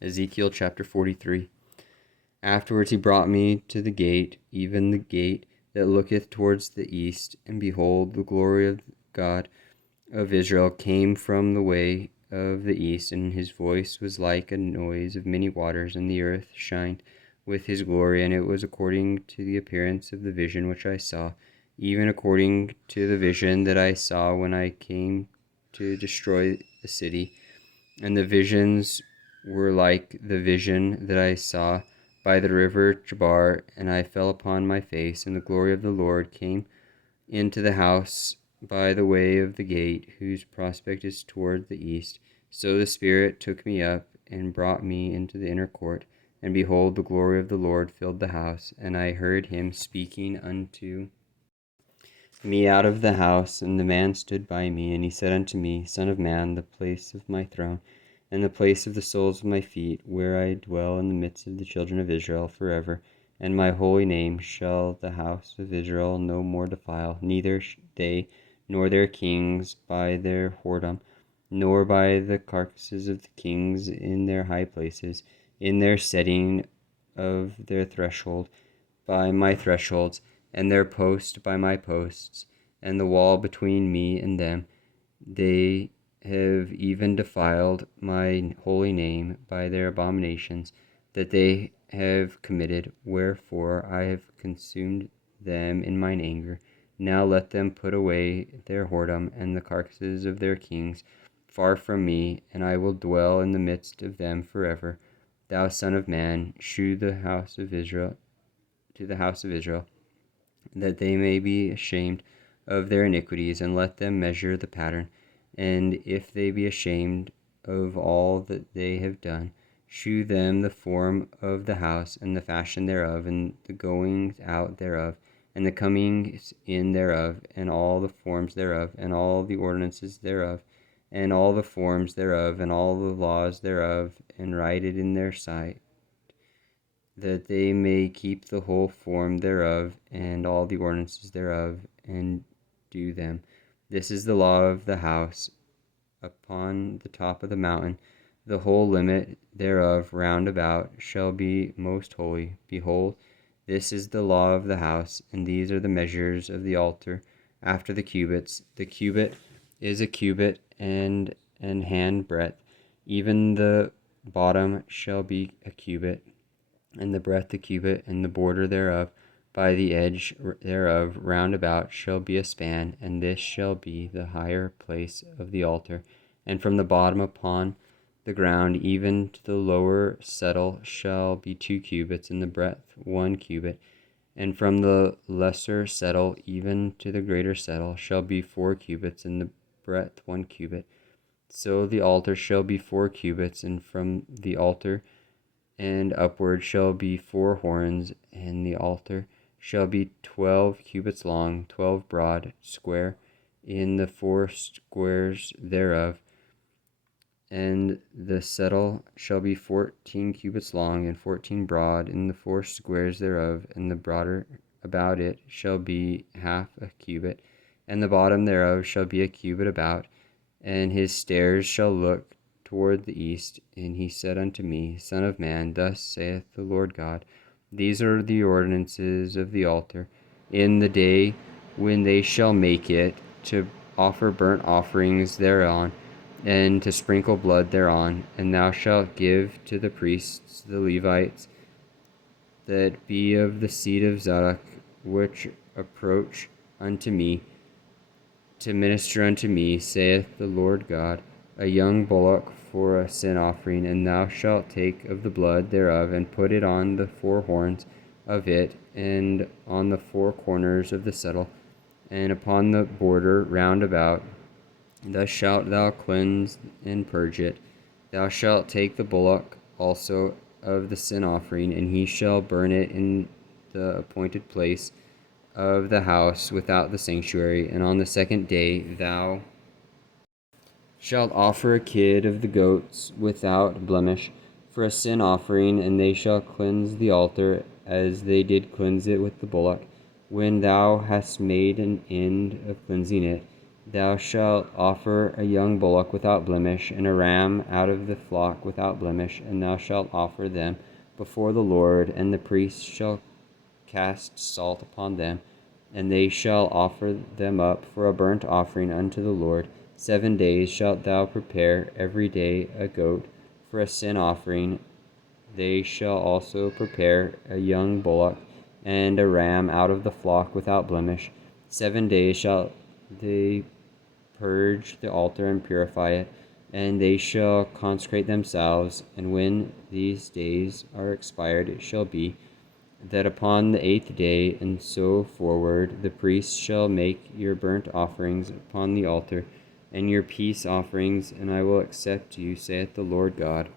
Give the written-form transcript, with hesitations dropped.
Ezekiel chapter 43. Afterwards he brought me to the gate, even the gate that looketh towards the east, and behold, the glory of God of Israel came from the way of the east, and his voice was like a noise of many waters, and the earth shined with his glory, and it was according to the appearance of the vision which I saw, even according to the vision that I saw when I came to destroy the city. And the visions were like the vision that I saw by the river Chabar, and I fell upon my face, and the glory of the Lord came into the house by the way of the gate, whose prospect is toward the east. So the Spirit took me up and brought me into the inner court, and behold, the glory of the Lord filled the house, and I heard him speaking unto me out of the house. And the man stood by me, and he said unto me, Son of man, the place of my throne, and the place of the soles of my feet, where I dwell in the midst of the children of Israel forever, and my holy name shall the house of Israel no more defile, neither they nor their kings by their whoredom, nor by the carcasses of the kings in their high places, in their setting of their threshold by my thresholds, and their post by my posts, and the wall between me and them. They have even defiled my holy name by their abominations that they have committed, wherefore I have consumed them in mine anger. Now let them put away their whoredom and the carcasses of their kings far from me, and I will dwell in the midst of them forever. Thou son of man, shew the house of Israel to the house of Israel, that they may be ashamed of their iniquities, and let them measure the pattern. And if they be ashamed of all that they have done, shew them the form of the house, and the fashion thereof, and the goings out thereof, and the comings in thereof, and all the forms thereof, and all the ordinances thereof, and all the forms thereof, and all the laws thereof, and write it in their sight, that they may keep the whole form thereof, and all the ordinances thereof, and do them. This is the law of the house upon the top of the mountain. The whole limit thereof round about shall be most holy. Behold, this is the law of the house, and these are the measures of the altar after the cubits. The cubit is a cubit and an hand breadth. Even the bottom shall be a cubit, and the breadth a cubit, and the border thereof by the edge thereof round about shall be a span, and this shall be the higher place of the altar. And from the bottom upon the ground even to the lower settle shall be 2 cubits, and the breadth 1 cubit. And from the lesser settle even to the greater settle shall be 4 cubits, and the breadth 1 cubit. So the altar shall be 4 cubits, and from the altar and upward shall be 4 horns, and the altar shall be 12 cubits long, 12 broad, square, in the 4 squares thereof. And the settle shall be 14 cubits long, and 14 broad, in the 4 squares thereof, and the border about it shall be half a cubit, and the bottom thereof shall be a cubit about, and his stairs shall look toward the east. And he said unto me, Son of man, thus saith the Lord God, these are the ordinances of the altar, in the day when they shall make it, to offer burnt offerings thereon, and to sprinkle blood thereon. And thou shalt give to the priests, the Levites, that be of the seed of Zadok, which approach unto me, to minister unto me, saith the Lord God, a young bullock for a sin offering. And thou shalt take of the blood thereof, and put it on the 4 horns of it, and on the 4 corners of the settle, and upon the border round about. Thus shalt thou cleanse and purge it. Thou shalt take the bullock also of the sin offering, and he shall burn it in the appointed place of the house without the sanctuary. And on the 2nd day thou shalt offer a kid of the goats without blemish for a sin offering, and they shall cleanse the altar as they did cleanse it with the bullock. When thou hast made an end of cleansing it, Thou shalt offer a young bullock without blemish, and a ram out of the flock without blemish, and thou shalt offer them before the Lord, and the priest shall cast salt upon them, and they shall offer them up for a burnt offering unto the Lord. 7 days shalt thou prepare every day a goat for a sin offering. They shall also prepare a young bullock and a ram out of the flock without blemish. 7 days shall they purge the altar and purify it, and they shall consecrate themselves. And when these days are expired, it shall be that upon the 8th day and so forward the priest shall make your burnt offerings upon the altar and your peace offerings, and I will accept you, saith the Lord God.